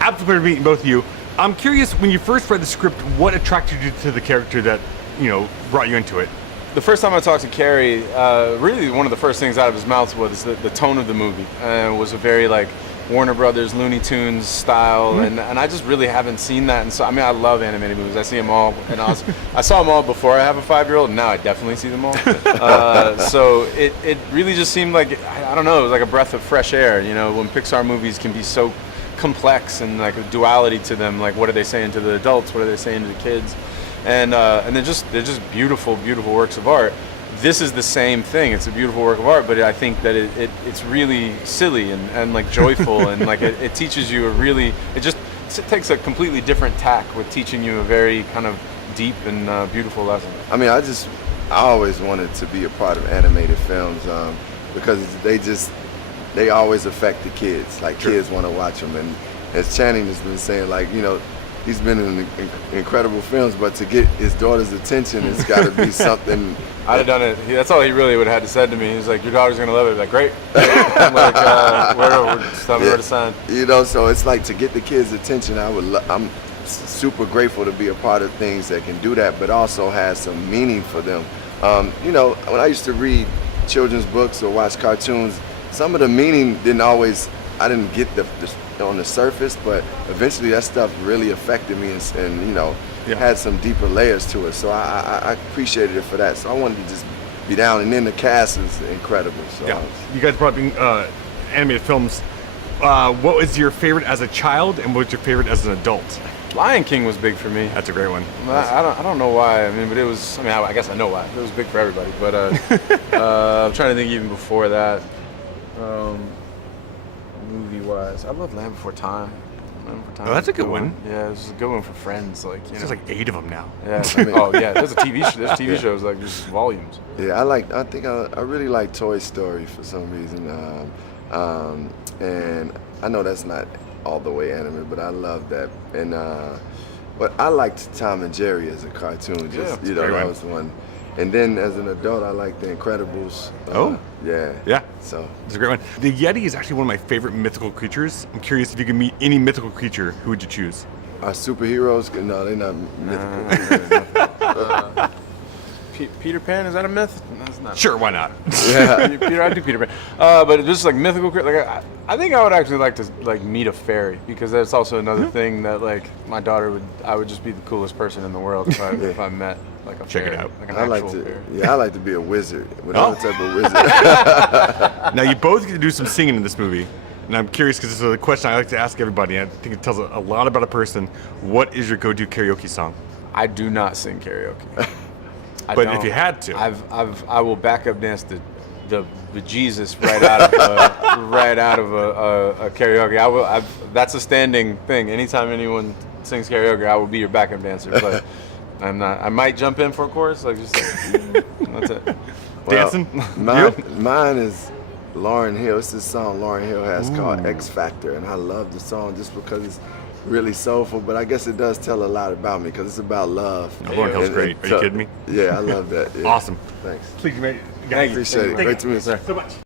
Absolutely meeting both of you. I'm curious, when you first read the script, what attracted you to the character that, brought you into it? The first time I talked to Carey, really one of the first things out of his mouth was the tone of the movie. It was a very like Warner Brothers, Looney Tunes style, and I just really haven't seen that. And so, I mean, I love animated movies. I see them all, and I saw them all before I have a 5-year-old, and now I definitely see them all. So it really just seemed like, I don't know, it was like a breath of fresh air. When Pixar movies can be so complex and like a duality to them, like what are they saying to the adults, what are they saying to the kids? And they're just beautiful works of art. This is the same thing. It's a beautiful work of art, but I think that it's really silly and like joyful and like it teaches you it takes a completely different tack with teaching you a very kind of deep and beautiful lesson. I mean, I always wanted to be a part of animated films because they always affect the kids. Like kids want to watch them, and as Channing has been saying, like he's been in incredible films, but to get his daughter's attention, it's got to be something. I'd have done it. That's all he really would have had to said to me. He's like, "Your daughter's gonna love it." Like, great. I'm like, just tell me where to sign. So it's like to get the kids' attention. I'm super grateful to be a part of things that can do that, but also has some meaning for them. When I used to read children's books or watch cartoons, some of the meaning I didn't get on the surface, but eventually that stuff really affected me and had some deeper layers to it. So I appreciated it for that. So I wanted to just be down, and then the cast is incredible. So you guys brought up animated films. What was your favorite as a child, and what was your favorite as an adult? Lion King was big for me. That's a great one. I don't know why. I mean, but it was. I mean, I guess I know why. It was big for everybody. But I'm trying to think even before that. Movie-wise, I love Land Before Time. Oh, that's a good one. Yeah, it's a good one for friends. Like there's like 8 of them now. Yeah. There's a TV. There's TV shows like just volumes. Yeah, I really like Toy Story for some reason, and I know that's not all the way anime, but I love that. And but I liked Tom and Jerry as a cartoon. Just that was one. And then as an adult, I like The Incredibles. Yeah. So it's a great one. The Yeti is actually one of my favorite mythical creatures. I'm curious if you could meet any mythical creature, who would you choose? Are superheroes? No, they're not mythical. Peter Pan, is that a myth? No, it's not. Sure, why not? Yeah, I do Peter Pan. But just like mythical, like I think I would actually like to meet a fairy, because that's also another thing that like my daughter I would just be the coolest person in the world if I met like a fairy. Check it out. Like an actual fairy. I like to be a wizard, whatever type of wizard. Now you both get to do some singing in this movie. And I'm curious because this is a question I like to ask everybody. I think it tells a lot about a person. What is your go-to karaoke song? I do not sing karaoke. But if you had to, I will backup dance the bejesus right out of a karaoke. That's a standing thing. Anytime anyone sings karaoke, I will be your backup dancer. But I'm not. I might jump in for a chorus, like just that's it. Dancing. Mine is Lauryn Hill. It's this song Lauryn Hill has called X Factor, and I love the song just because it's really soulful, but I guess it does tell a lot about me because it's about love. Lauryn Hill's great. Are you kidding me? Yeah, I love that. Yeah. Awesome. Thanks. Please, mate. Appreciate it. Great to meet you, sir. So much.